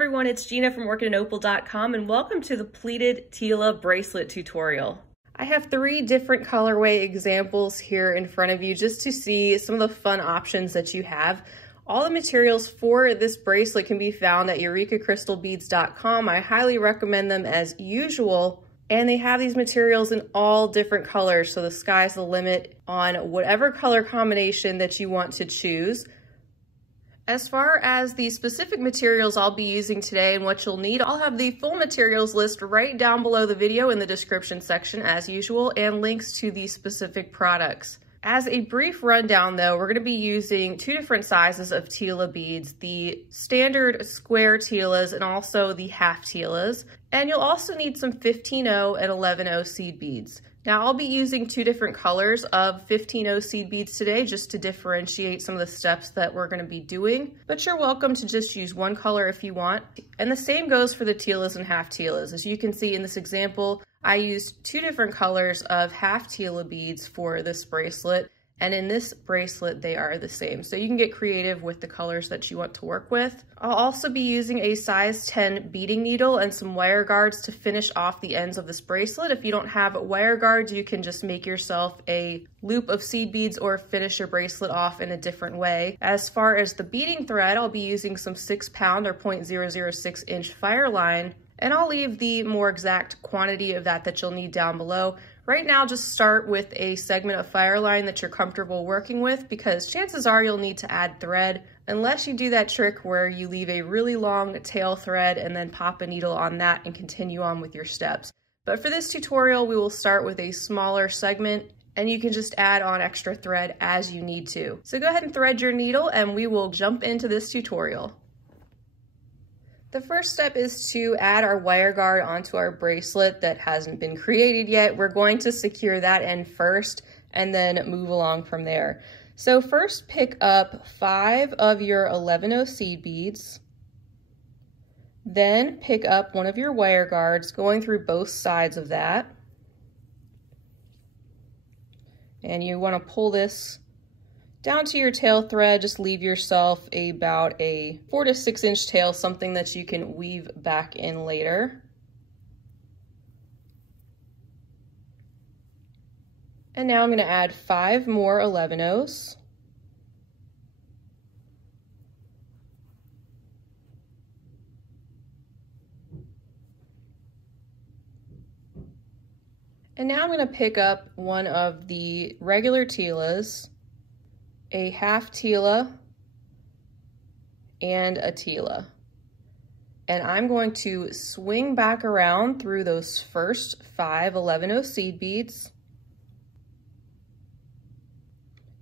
everyone, it's Gina from orchidandopal.com and welcome to the Pleated Tila bracelet tutorial. I have 3 different colorway examples here in front of you just to see some of the fun options that you have. All the materials for this bracelet can be found at eurekacrystalbeads.com. I highly recommend them as usual, and they have these materials in all different colors, so the sky's the limit on whatever color combination that you want to choose. As far as the specific materials I'll be using today and what you'll need, I'll have the full materials list right down below the video in the description section as usual, and links to the specific products. As a brief rundown though, we're going to be using 2 different sizes of Tila beads, the standard square Tilas and also the half Tilas. And you'll also need some 15-0 and 11-0 seed beads. Now I'll be using 2 different colors of 15-0 seed beads today just to differentiate some of the steps that we're going to be doing, but you're welcome to just use one color if you want. And the same goes for the Tilas and half Tilas. As you can see in this example, I used 2 different colors of half Tila beads for this bracelet, and in this bracelet they are the same. So you can get creative with the colors that you want to work with. I'll also be using a size 10 beading needle and some wire guards to finish off the ends of this bracelet. If you don't have wire guards, you can just make yourself a loop of seed beads or finish your bracelet off in a different way. As far as the beading thread, I'll be using some 6-pound or 0.006 inch Fireline, and I'll leave the more exact quantity of that you'll need down below. Right now, just start with a segment of Fireline that you're comfortable working with, because chances are you'll need to add thread, unless you do that trick where you leave a really long tail thread and then pop a needle on that and continue on with your steps. But for this tutorial, we will start with a smaller segment, and you can just add on extra thread as you need to. So go ahead and thread your needle and we will jump into this tutorial. The first step is to add our wire guard onto our bracelet that hasn't been created yet. We're going to secure that end first and then move along from there. So first pick up 5 of your 11-0 seed beads. Then pick up one of your wire guards going through both sides of that. And you want to pull this down to your tail thread. Just leave yourself about a 4 to 6 inch tail, something that you can weave back in later. And now I'm going to add 5 more 11-0s. And now I'm going to pick up one of the regular Tilas, a half Tila, and a Tila. And I'm going to swing back around through those first 5 11-0 seed beads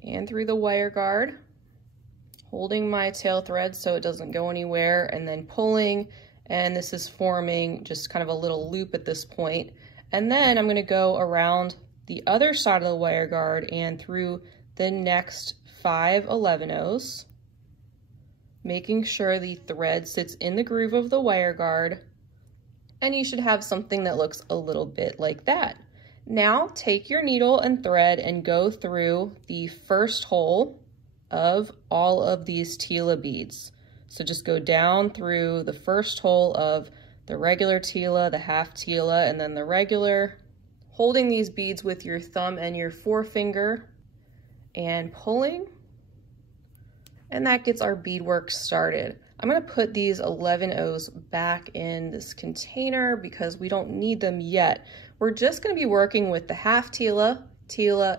and through the wire guard, holding my tail thread so it doesn't go anywhere, and then pulling, and this is forming just kind of a little loop at this point. And then I'm going to go around the other side of the wire guard and through the next 5 11-0s, making sure the thread sits in the groove of the wire guard, and you should have something that looks a little bit like that. Now take your needle and thread and go through the first hole of all of these Tila beads. So just go down through the first hole of the regular Tila, the half Tila, and then the regular, holding these beads with your thumb and your forefinger and pulling, and that gets our beadwork started. I'm going to put these 11-0s back in this container because we don't need them yet. We're just going to be working with the half Tila,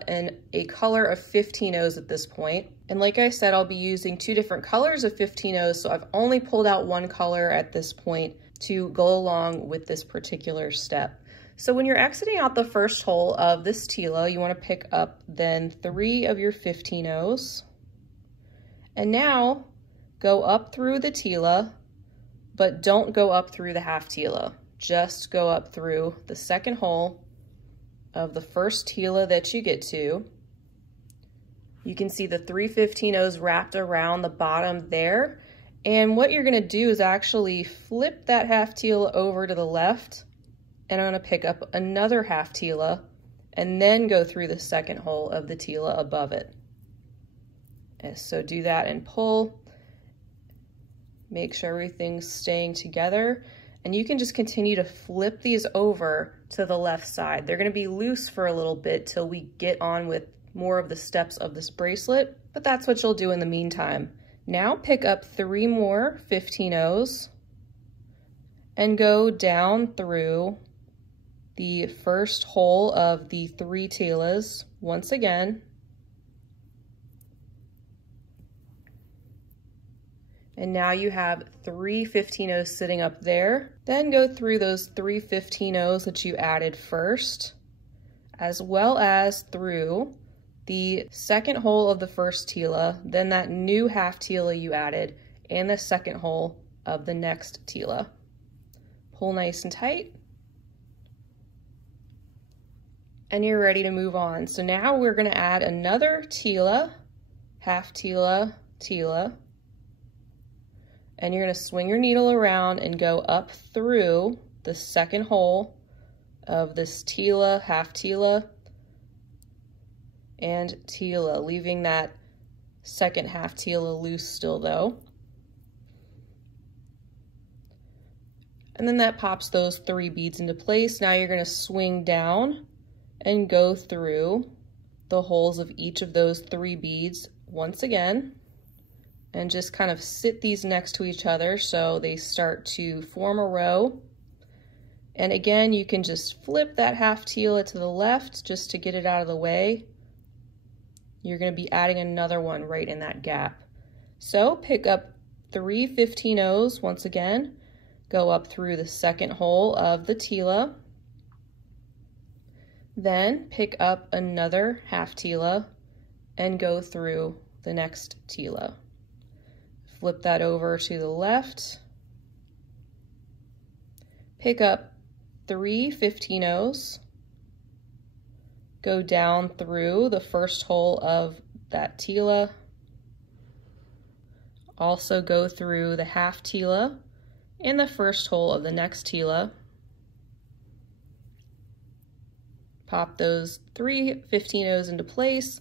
and a color of 15-0s at this point. And like I said, I'll be using 2 different colors of 15-0s, so I've only pulled out one color at this point to go along with this particular step. So when you're exiting out the first hole of this Tila, you want to pick up then 3 of your 15-0s. And now go up through the Tila, but don't go up through the half Tila. Just go up through the second hole of the first Tila that you get to. You can see the 3 15-0s wrapped around the bottom there. And what you're going to do is actually flip that half Tila over to the left, and I'm going to pick up another half Tila and then go through the second hole of the Tila above it. And so do that and pull. Make sure everything's staying together. And you can just continue to flip these over to the left side. They're gonna be loose for a little bit till we get on with more of the steps of this bracelet, but that's what you'll do in the meantime. Now pick up 3 more 15-0s and go down through the first hole of the 3 Tilas once again. And now you have 3 15-0s sitting up there. Then go through those 3 15-0s that you added first, as well as through the second hole of the first Tila, then that new half Tila you added, and the second hole of the next Tila. Pull nice and tight. And you're ready to move on. So now we're gonna add another Tila, half Tila, Tila, and you're gonna swing your needle around and go up through the second hole of this Tila, half Tila, and Tila, leaving that second half Tila loose still though. And then that pops those 3 beads into place. Now you're gonna swing down and go through the holes of each of those 3 beads once again, and just kind of sit these next to each other so they start to form a row. And again, you can just flip that half Tila to the left just to get it out of the way. You're gonna be adding another one right in that gap. So pick up 3 15-0s once again, go up through the second hole of the Tila, then pick up another half Tila and go through the next Tila. Flip that over to the left, pick up 3 15-0s, go down through the first hole of that Tila, also go through the half Tila and the first hole of the next Tila, pop those 3 15-0s into place,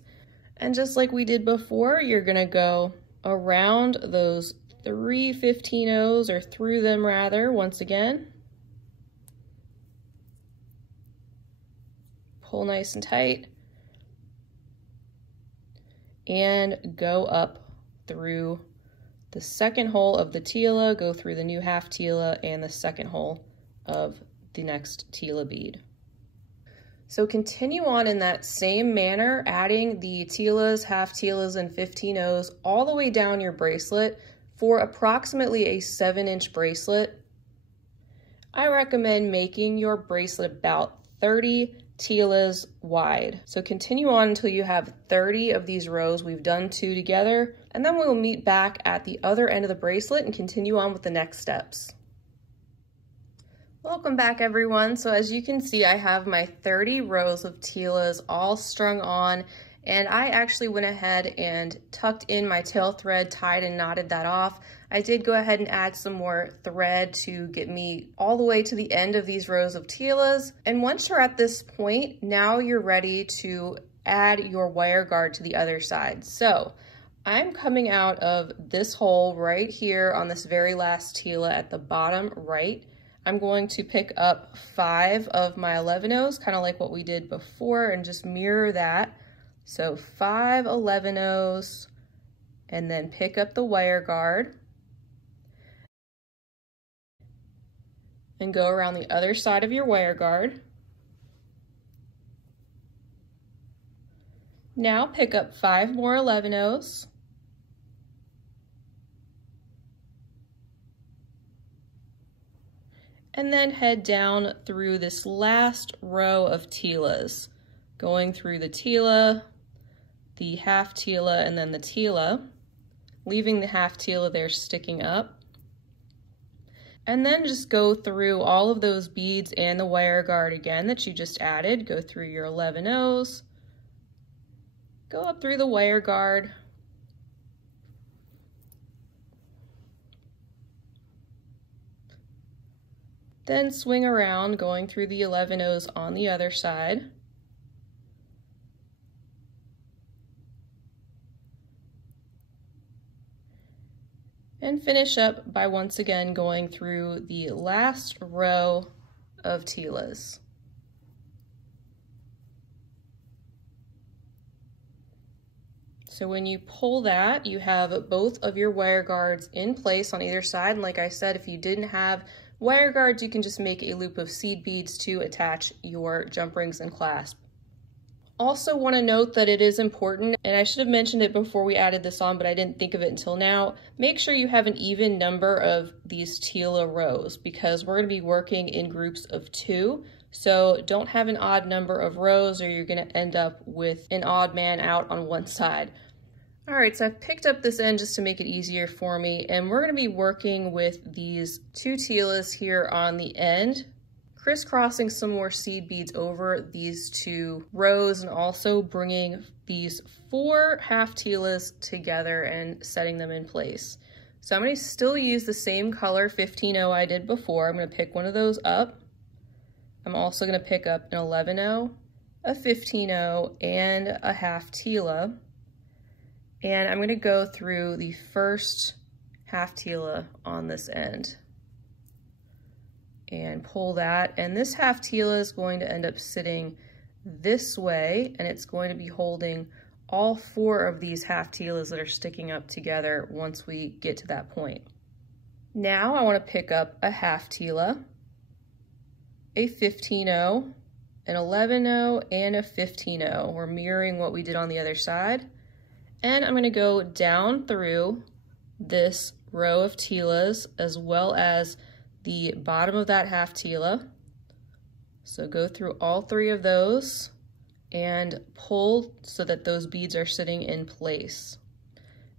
and just like we did before, you're gonna go around those 3 15-0s, or through them rather, once again. Pull nice and tight, and go up through the second hole of the Tila, go through the new half Tila and the second hole of the next Tila bead. So continue on in that same manner, adding the Tilas, half Tilas, and 15-0s all the way down your bracelet for approximately a 7-inch bracelet. I recommend making your bracelet about 30 Tilas wide. So continue on until you have 30 of these rows. We've done 2 together, and then we'll meet back at the other end of the bracelet and continue on with the next steps. Welcome back everyone. So as you can see, I have my 30 rows of Tilas all strung on, and I actually went ahead and tucked in my tail thread, tied and knotted that off. I did go ahead and add some more thread to get me all the way to the end of these rows of Tilas. And once you're at this point, now you're ready to add your wire guard to the other side. So I'm coming out of this hole right here on this very last Tila at the bottom right. I'm going to pick up 5 of my 11-0s, kind of like what we did before, and just mirror that. So 5 11-0s, and then pick up the wire guard and go around the other side of your wire guard. Now pick up 5 more 11-0s. And then head down through this last row of Tilas, going through the Tila, the half Tila, and then the Tila, leaving the half Tila there sticking up. And then just go through all of those beads and the wire guard again that you just added. Go through your 11-0s, go up through the wire guard, then swing around, going through the 11-0s on the other side. And and finish up by once again going through the last row of Tilas. So when you pull that, you have both of your wire guards in place on either side. And like I said, if you didn't have wire guards, you can just make a loop of seed beads to attach your jump rings and clasp. Also want to note that it is important, and I should have mentioned it before we added this on, but I didn't think of it until now. Make sure you have an even number of these Tila rows because we're going to be working in groups of 2. So don't have an odd number of rows or you're going to end up with an odd man out on one side. All right, so I've picked up this end just to make it easier for me, and we're going to be working with these 2 Tilas here on the end, crisscrossing some more seed beads over these 2 rows and also bringing these 4 half Tilas together and setting them in place. So I'm going to still use the same color 15-0 I did before. I'm going to pick one of those up. I'm also going to pick up an 11-0, a 15-0, and a half Tila. And I'm going to go through the first half Tila on this end and pull that. And this half Tila is going to end up sitting this way, and it's going to be holding all 4 of these half Tilas that are sticking up together once we get to that point. Now I want to pick up a half Tila, a 15-0, an 11-0, and a 15-0. We're mirroring what we did on the other side. And I'm going to go down through this row of Tilas as well as the bottom of that half Tila. So go through all 3 of those and pull so that those beads are sitting in place.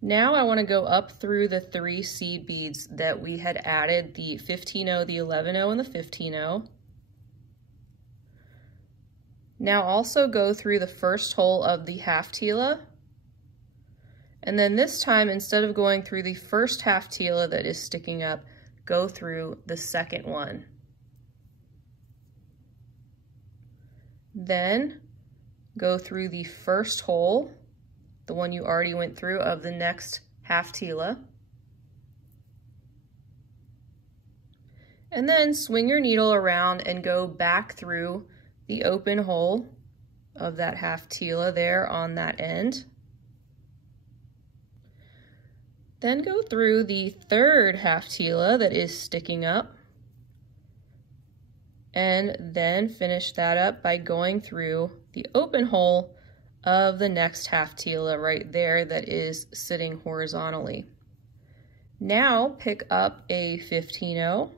Now I want to go up through the 3 seed beads that we had added, the 15-0, the 11-0, and the 15-0. Now also go through the first hole of the half Tila. And then this time, instead of going through the first half Tila that is sticking up, go through the second one. Then go through the first hole, the one you already went through, of the next half Tila. And then swing your needle around and go back through the open hole of that half Tila there on that end. Then go through the third half Tila that is sticking up, and then finish that up by going through the open hole of the next half Tila right there that is sitting horizontally. Now pick up a 15-0,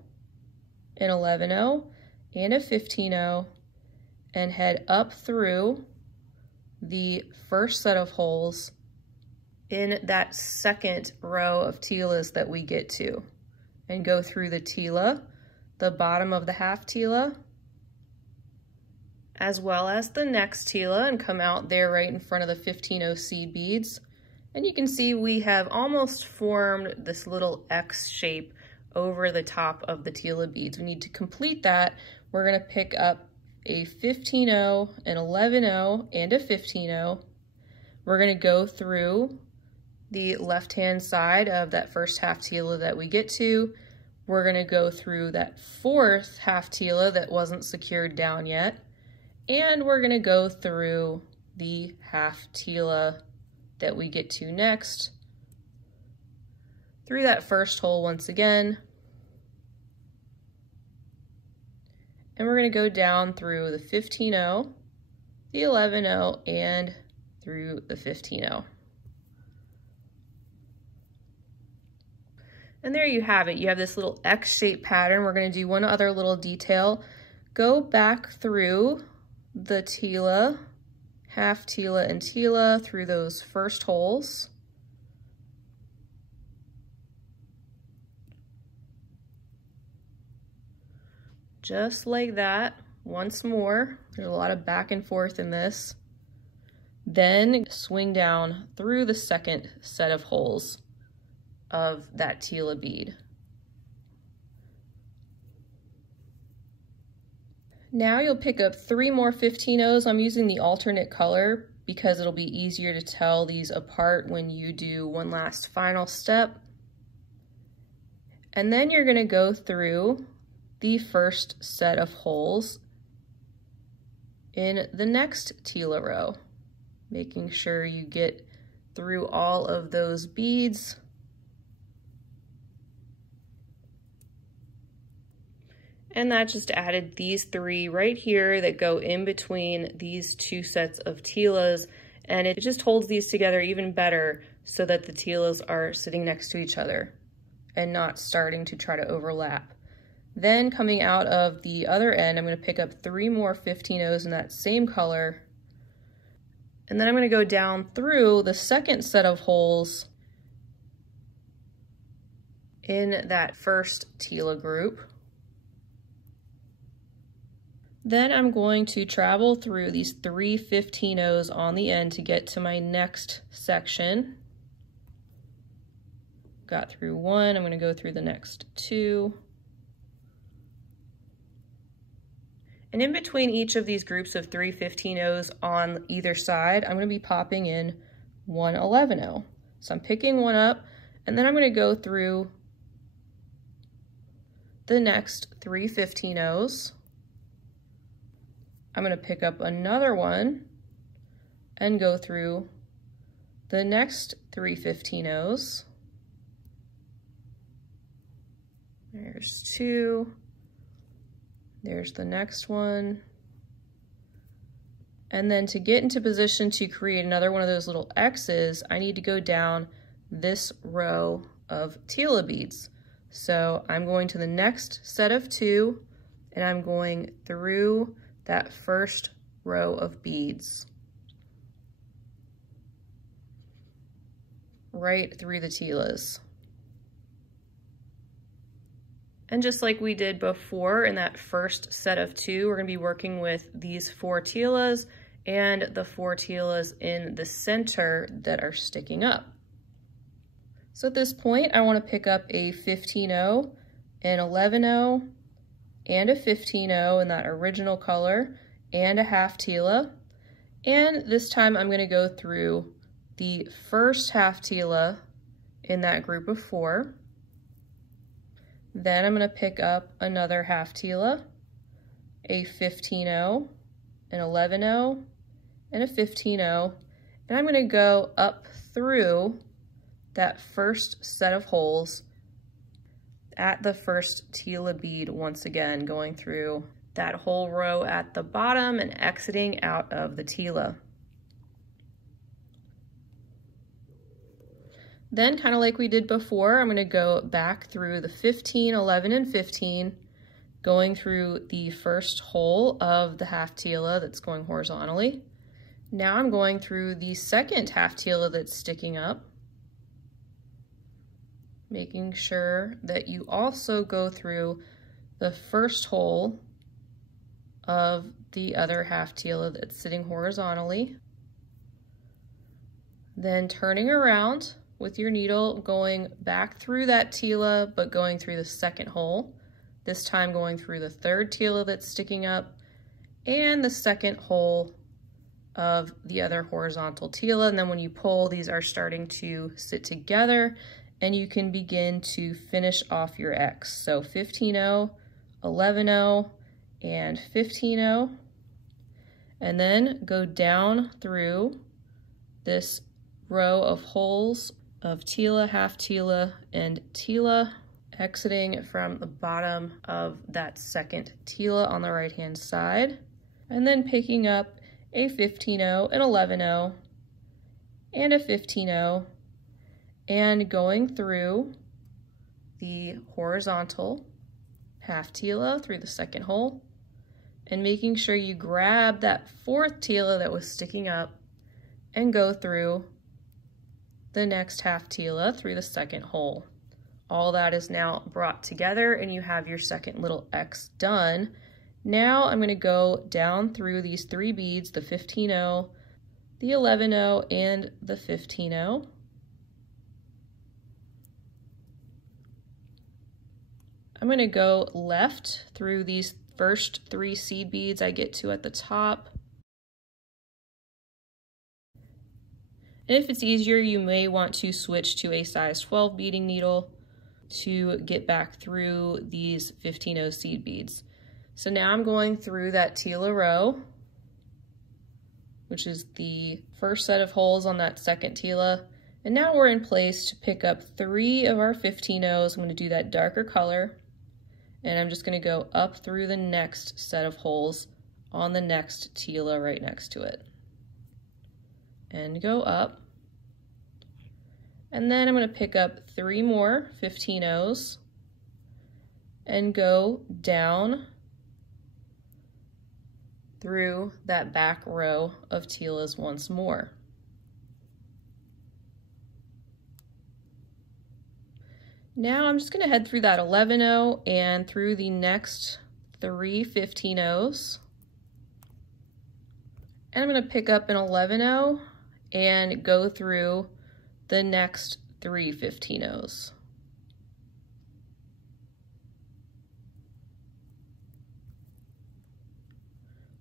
an 11-0, and a 15-0, and head up through the first set of holes in that second row of Tilas that we get to, and go through the Tila, the bottom of the half Tila, as well as the next Tila, and come out there right in front of the 15-0 seed beads. And you can see we have almost formed this little X shape over the top of the Tila beads. We need to complete that. We're going to pick up a 15-0, an 11-0, and a 15-0. We're going to go through the left-hand side of that first half Tila that we get to. We're going to go through that fourth half Tila that wasn't secured down yet, and we're going to go through the half Tila that we get to next, through that first hole once again, and we're going to go down through the 15-0, the 11-0, and through the 15-0. And there you have it. You have this little X-shaped pattern. We're going to do one other little detail. Go back through the Tila, half Tila and Tila, through those first holes. Just like that, once more. There's a lot of back and forth in this. Then swing down through the second set of holes of that Tila bead. Now you'll pick up 3 more 15-0s. I'm using the alternate color because it'll be easier to tell these apart when you do one last final step. And then you're gonna go through the first set of holes in the next Tila row, making sure you get through all of those beads. And that just added these three right here that go in between these two sets of Tilas, and it just holds these together even better so that the Tilas are sitting next to each other and not starting to try to overlap. Then coming out of the other end, I'm going to pick up 3 more 15-0s in that same color, and then I'm going to go down through the second set of holes in that first Tila group. Then I'm going to travel through these 3 15-0s on the end to get to my next section. Got through 1, I'm going to go through the next 2. And in between each of these groups of 3 15-0s on either side, I'm going to be popping in 1 11-0. So I'm picking one up, and then I'm going to go through the next 3 15-0s. I'm going to pick up another one and go through the next 3 15-0s. There's 2. There's the next one. And then to get into position to create another one of those little X's, I need to go down this row of Tila beads. So I'm going to the next set of 2, and I'm going through that first row of beads, right through the Tilas. And just like we did before in that first set of 2, we're going to be working with these 4 Tilas and the 4 Tilas in the center that are sticking up. So at this point, I want to pick up a 15-0, an 11-0, and a 15-0 in that original color, and a half Tila. And this time I'm going to go through the first half Tila in that group of 4. Then I'm going to pick up another half Tila, a 15-0, an 11-0, and a 15-0, and I'm going to go up through that first set of holes at the first Tila bead once again, going through that whole row at the bottom and exiting out of the Tila. Then, kind of like we did before, I'm going to go back through the 15, 11, and 15, going through the first hole of the half Tila that's going horizontally. Now I'm going through the second half Tila that's sticking up, making sure that you also go through the first hole of the other half Tila that's sitting horizontally. Then turning around with your needle, going back through that Tila, but going through the second hole. This time going through the third Tila that's sticking up and the second hole of the other horizontal Tila. And then when you pull, these are starting to sit together, and you can begin to finish off your X. So 15-0, 11-0, and 15-0. And then go down through this row of holes of Tila, half Tila, and Tila, exiting from the bottom of that second Tila on the right-hand side, and then picking up a 15-0, an 11-0, and a 15-0, and going through the horizontal half Tila through the second hole, and making sure you grab that fourth Tila that was sticking up and go through the next half Tila through the second hole. All that is now brought together, and you have your second little X done. Now I'm going to go down through these 3 beads, the 15-0, the 11-0, and the 15-0. I'm going to go left through these first 3 seed beads I get to at the top. And if it's easier, you may want to switch to a size 12 beading needle to get back through these 15-0 seed beads. So now I'm going through that Tila row, which is the first set of holes on that second Tila. And now we're in place to pick up 3 of our 15-0s. I'm going to do that darker color, and I'm just going to go up through the next set of holes on the next Tila right next to it. And go up. And then I'm going to pick up 3 more 15-0s and go down through that back row of Tilas once more. Now I'm just going to head through that 11-0 and through the next 3 15-0s. And I'm going to pick up an 11-0 and go through the next 3 15-0s.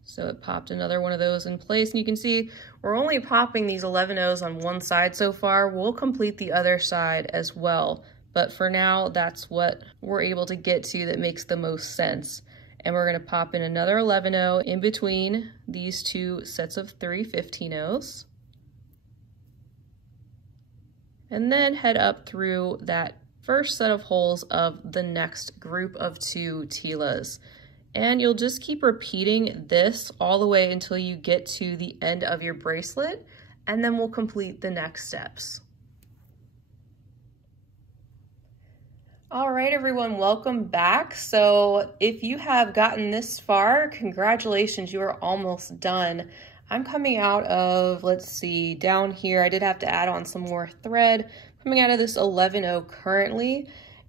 So it popped another one of those in place, and you can see we're only popping these 11-0s on one side so far. We'll complete the other side as well, but for now, that's what we're able to get to that makes the most sense. And we're gonna pop in another 11-0 in between these 2 sets of 3 15-0s. And then head up through that first set of holes of the next group of 2 Tilas. And you'll just keep repeating this all the way until you get to the end of your bracelet, and then we'll complete the next steps. All right, everyone, welcome back. So if you have gotten this far, congratulations, you are almost done. I'm coming out of, let's see, down here, I did have to add on some more thread. Coming out of this 11-0 currently.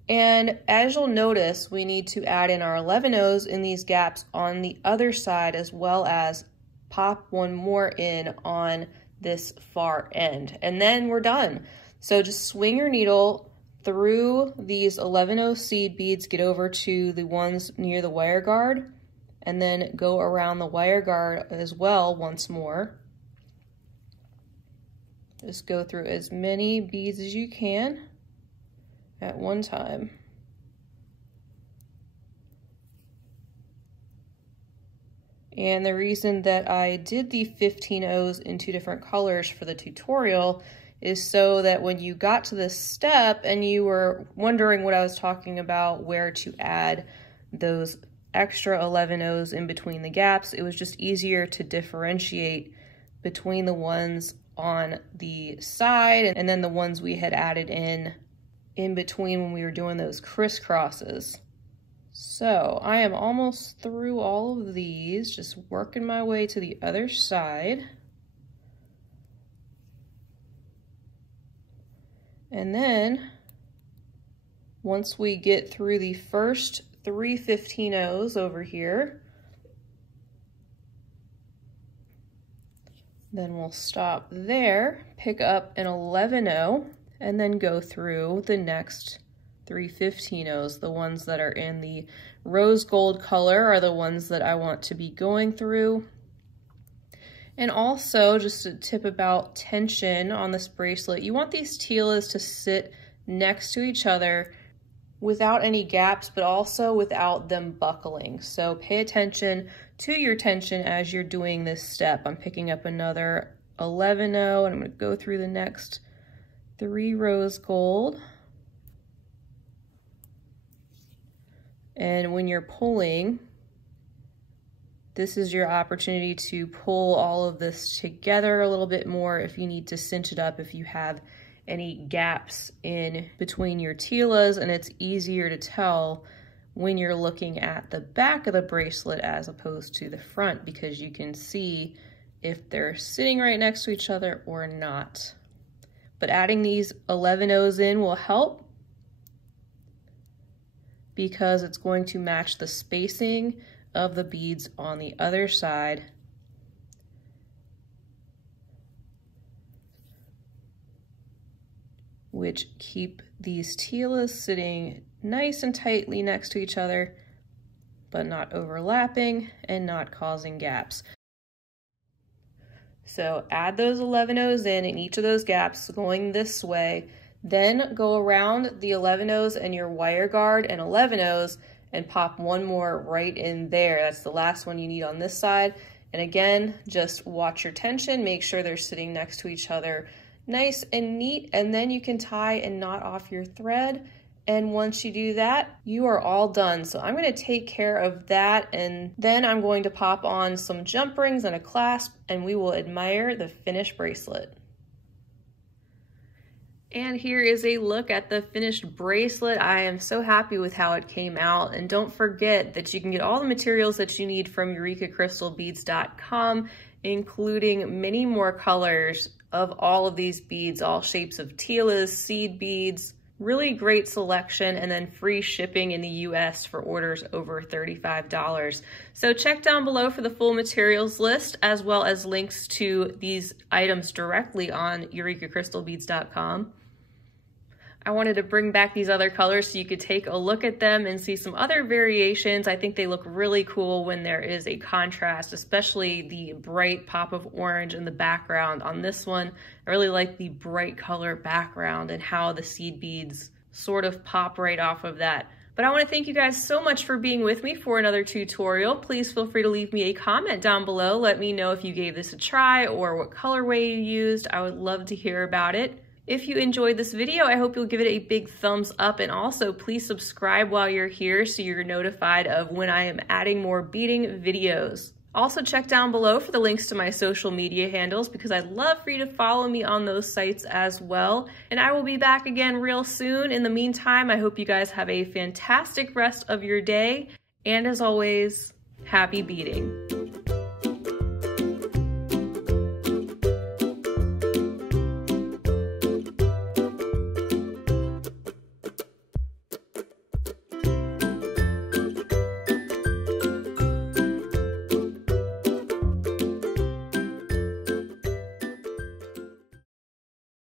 And as you'll notice, we need to add in our 11-0s in these gaps on the other side, as well as pop one more in on this far end. And then we're done. So just swing your needle through these 11-0 seed beads, get over to the ones near the wire guard, and then go around the wire guard as well once more. Just go through as many beads as you can at one time. And the reason that I did the 15-0s in 2 different colors for the tutorial is so that when you got to this step and you were wondering what I was talking about, where to add those extra 11-0s in between the gaps, it was just easier to differentiate between the ones on the side and then the ones we had added in between when we were doing those crisscrosses. So I am almost through all of these, just working my way to the other side. And then once we get through the first 3 15-0s over here, then we'll stop there, pick up an 11-0, and then go through the next 3 15-0s. The ones that are in the rose gold color are the ones that I want to be going through. And also, just a tip about tension on this bracelet, you want these Tilas to sit next to each other without any gaps, but also without them buckling. So pay attention to your tension as you're doing this step. I'm picking up another 11-0, and I'm going to go through the next 3 rose gold. And when you're pulling, this is your opportunity to pull all of this together a little bit more if you need to cinch it up, if you have any gaps in between your Tilas, and it's easier to tell when you're looking at the back of the bracelet as opposed to the front, because you can see if they're sitting right next to each other or not. But adding these 11-0s in will help because it's going to match the spacing of the beads on the other side. Which keep these Tilas sitting nice and tightly next to each other, but not overlapping and not causing gaps. So add those 11-0s in each of those gaps going this way. Then go around the 11-ohs and your wire guard and 11-ohs and pop one more right in there. That's the last one you need on this side. And again, just watch your tension, make sure they're sitting next to each other nice and neat, and then you can tie and knot off your thread. And once you do that, you are all done. So I'm going to take care of that, and then I'm going to pop on some jump rings and a clasp, and we will admire the finished bracelet. And here is a look at the finished bracelet. I am so happy with how it came out. And don't forget that you can get all the materials that you need from EurekaCrystalBeads.com, including many more colors of all of these beads, all shapes of tilas, seed beads, really great selection, and then free shipping in the US for orders over $35. So check down below for the full materials list, as well as links to these items directly on EurekaCrystalBeads.com. I wanted to bring back these other colors so you could take a look at them and see some other variations. I think they look really cool when there is a contrast, especially the bright pop of orange in the background on this one. I really like the bright color background and how the seed beads sort of pop right off of that. But I want to thank you guys so much for being with me for another tutorial. Please feel free to leave me a comment down below. Let me know if you gave this a try or what colorway you used. I would love to hear about it. If you enjoyed this video, I hope you'll give it a big thumbs up, and also please subscribe while you're here so you're notified of when I am adding more beading videos. Also check down below for the links to my social media handles, because I'd love for you to follow me on those sites as well. And I will be back again real soon. In the meantime, I hope you guys have a fantastic rest of your day. And as always, happy beading.